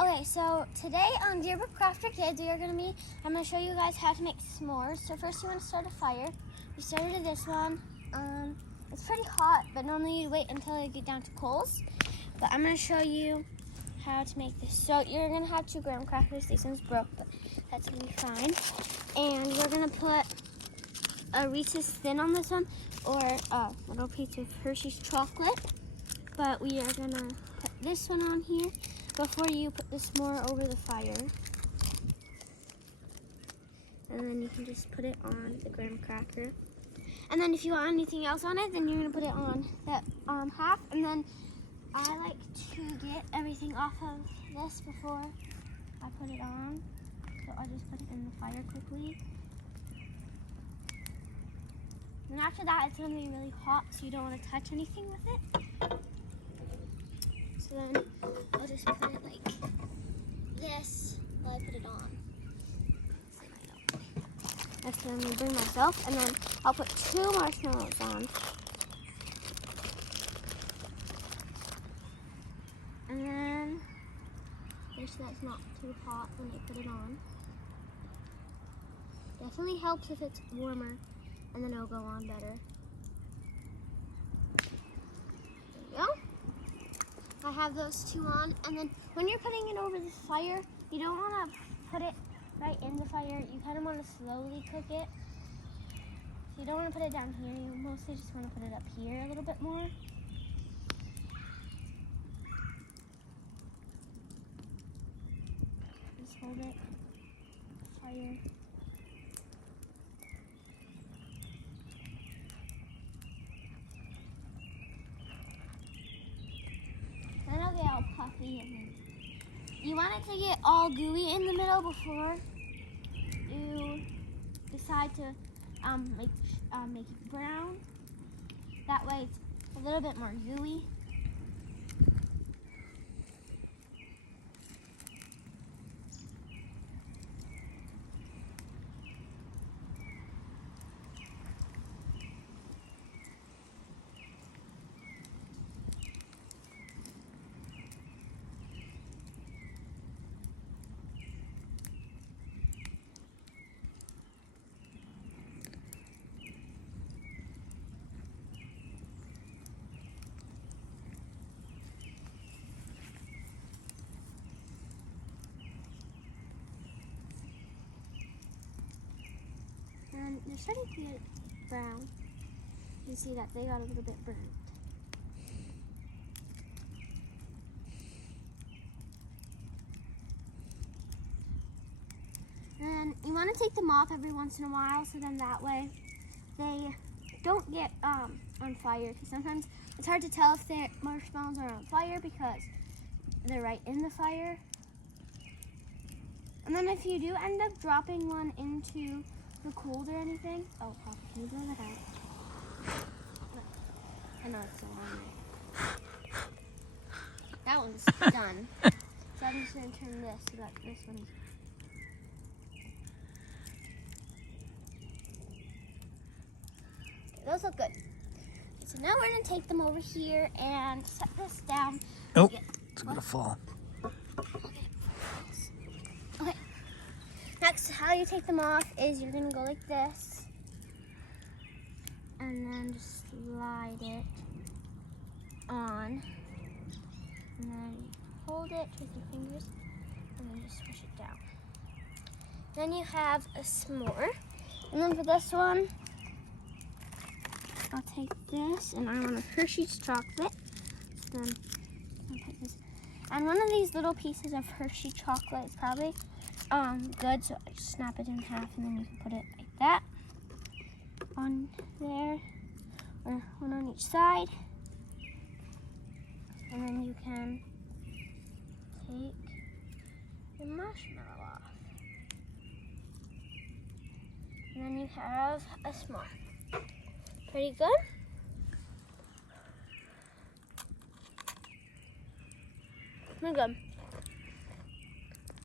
Okay, so today on Dearbrook Craft for Kids, I'm gonna show you guys how to make s'mores. So first you want to start a fire. You start with this one. It's pretty hot, but normally you wait until you get down to coals. But I'm gonna show you how to make this. So you're gonna have 2 graham crackers. These ones broke, but that's gonna be fine. And you're gonna put a Reese's Thin on this one, or a little piece of Hershey's chocolate. But we are gonna put this one on here before you put the s'more over the fire. And then you can just put it on the graham cracker. And then if you want anything else on it, then you're gonna put it on that half. And then I like to get everything off of this before I put it on. So I'll just put it in the fire quickly. And after that, it's gonna be really hot, so you don't wanna touch anything with it. So then I'll just put it like this while I put it on. That's what I'm gonna bring myself, and then I'll put 2 marshmallows on. And then make sure that's not too hot when I put it on. Definitely helps if it's warmer, and then it'll go on better. There you go. I have those 2 on, and then when you're putting it over the fire, you don't want to put it right in the fire. You kind of want to slowly cook it. So you don't want to put it down here. You mostly just want to put it up here a little bit more. Just hold it. Fire. Then it'll get all puffy, and then you want it to get all gooey in the middle before you decide to make it brown. That way it's a little bit more gooey. And they're starting to get brown. You can see that they got a little bit burnt. And you want to take them off every once in a while, so then that way they don't get on fire. Because sometimes it's hard to tell if the marshmallows are on fire because they're right in the fire. And then if you do end up dropping one into the cold or anything, oh, Papa, can you blow that out? I know it's so long. That one's done. So I'm just going to turn this so that this one's. Okay, those look good. So now we're going to take them over here and set this down. Oh, it's going to fall. Okay. Next, how you take them off is you're going to go like this. And then just slide it on. And then hold it with your fingers. And then just push it down. Then you have a s'more. And then for this one, I'll take this. And I want a Hershey's chocolate. So then I'll put this. And one of these little pieces of Hershey chocolate is probably good, so I just snap it in half, and then you can put it like that on there, or one on each side, and then you can take the marshmallow off, and then you have a s'more. Pretty good. Pretty good.